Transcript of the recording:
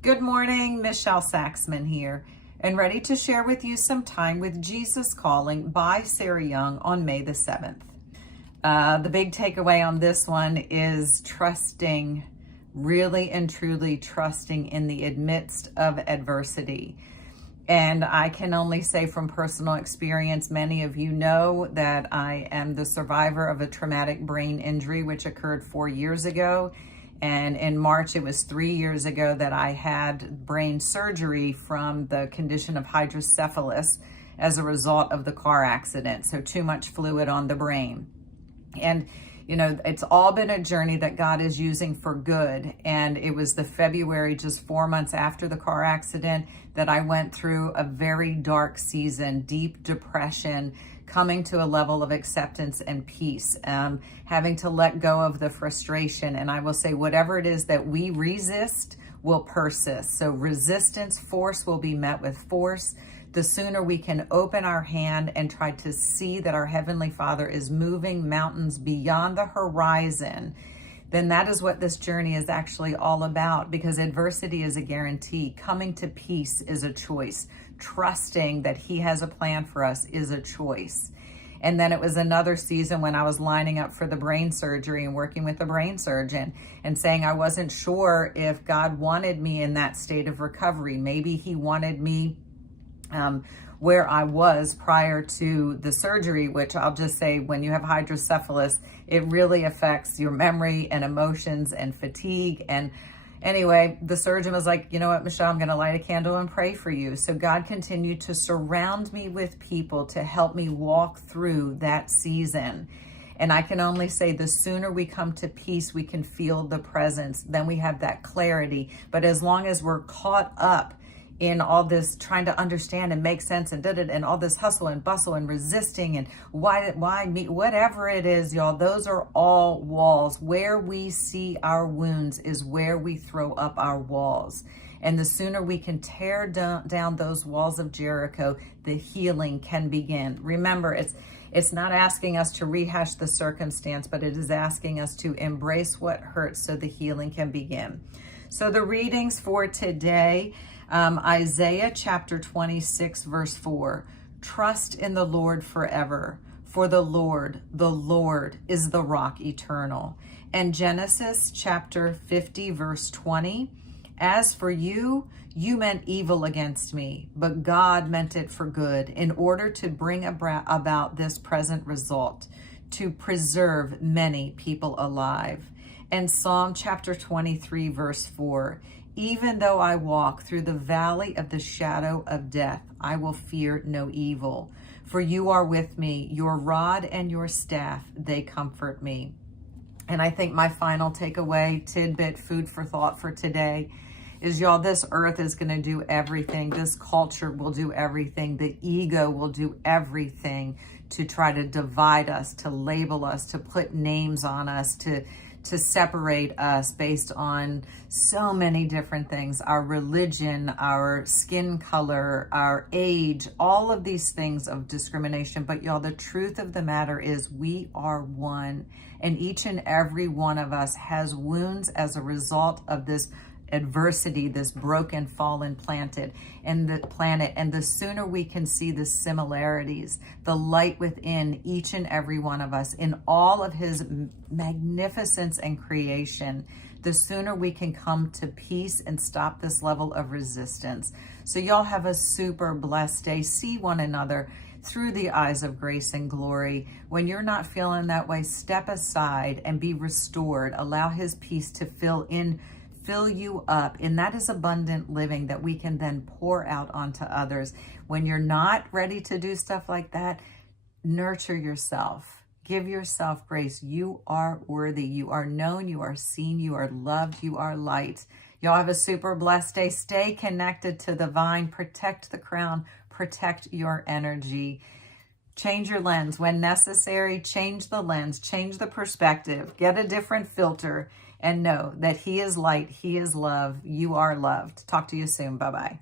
Good morning, Michelle Saxman here, and ready to share with you some time with Jesus Calling by Sarah Young on May the 7th. The big takeaway on this one is trusting, really and truly trusting in the midst of adversity. And I can only say from personal experience, many of you know that I am the survivor of a traumatic brain injury, which occurred 4 years ago. And in March, it was 3 years ago that I had brain surgery from the condition of hydrocephalus as a result of the car accident. So too much fluid on the brain. And you know, it's all been a journey that God is using for good. And it was the February, just 4 months after the car accident, that I went through a very dark season, deep depression, coming to a level of acceptance and peace, having to let go of the frustration. And I will say, whatever it is that we resist will persist. So resistance, force will be met with force. The sooner we can open our hand and try to see that our Heavenly Father is moving mountains beyond the horizon, then that is what this journey is actually all about, because adversity is a guarantee. Coming to peace is a choice. Trusting that He has a plan for us is a choice. And then it was another season when I was lining up for the brain surgery and working with a brain surgeon and saying I wasn't sure if God wanted me in that state of recovery. Maybe He wanted me where I was prior to the surgery, which I'll just say, when you have hydrocephalus, it really affects your memory and emotions and fatigue. And anyway, the surgeon was like, you know what, Michelle, I'm going to light a candle and pray for you. So God continued to surround me with people to help me walk through that season. And I can only say, the sooner we come to peace, we can feel the presence. Then we have that clarity. But as long as we're caught up in all this trying to understand and make sense and all this hustle and bustle and resisting and why me, whatever it is, y'all, those are all walls. Where we see our wounds is where we throw up our walls. And the sooner we can tear down those walls of Jericho, the healing can begin. Remember, it's not asking us to rehash the circumstance, but it is asking us to embrace what hurts so the healing can begin. So the readings for today, Isaiah chapter 26, verse 4, trust in the Lord forever, for the Lord is the rock eternal. And Genesis chapter 50, verse 20, as for you, you meant evil against me, but God meant it for good, in order to bring about this present result, to preserve many people alive. And Psalm chapter 23, verse 4, even though I walk through the valley of the shadow of death, I will fear no evil. For you are with me, your rod and your staff, they comfort me. And I think my final takeaway, tidbit, food for thought for today is, y'all, this earth is going to do everything. This culture will do everything. The ego will do everything to try to divide us, to label us, to put names on us, to separate us based on so many different things, our religion, our skin color, our age, all of these things of discrimination. But y'all, the truth of the matter is we are one, and each and every one of us has wounds as a result of this adversity, this broken, fallen planet. And the sooner we can see the similarities, the light within each and every one of us in all of His magnificence and creation, the sooner we can come to peace and stop this level of resistance. So y'all have a super blessed day. See one another through the eyes of grace and glory. When you're not feeling that way, step aside and be restored. Allow His peace to fill you up, and that is abundant living that we can then pour out onto others. When you're not ready to do stuff like that, nurture yourself. Give yourself grace. You are worthy. You are known. You are seen. You are loved. You are light. Y'all have a super blessed day. Stay connected to the vine. Protect the crown. Protect your energy. Change your lens when necessary. Change the lens. Change the perspective. Get a different filter. And know that He is light, He is love, you are loved. Talk to you soon. Bye-bye.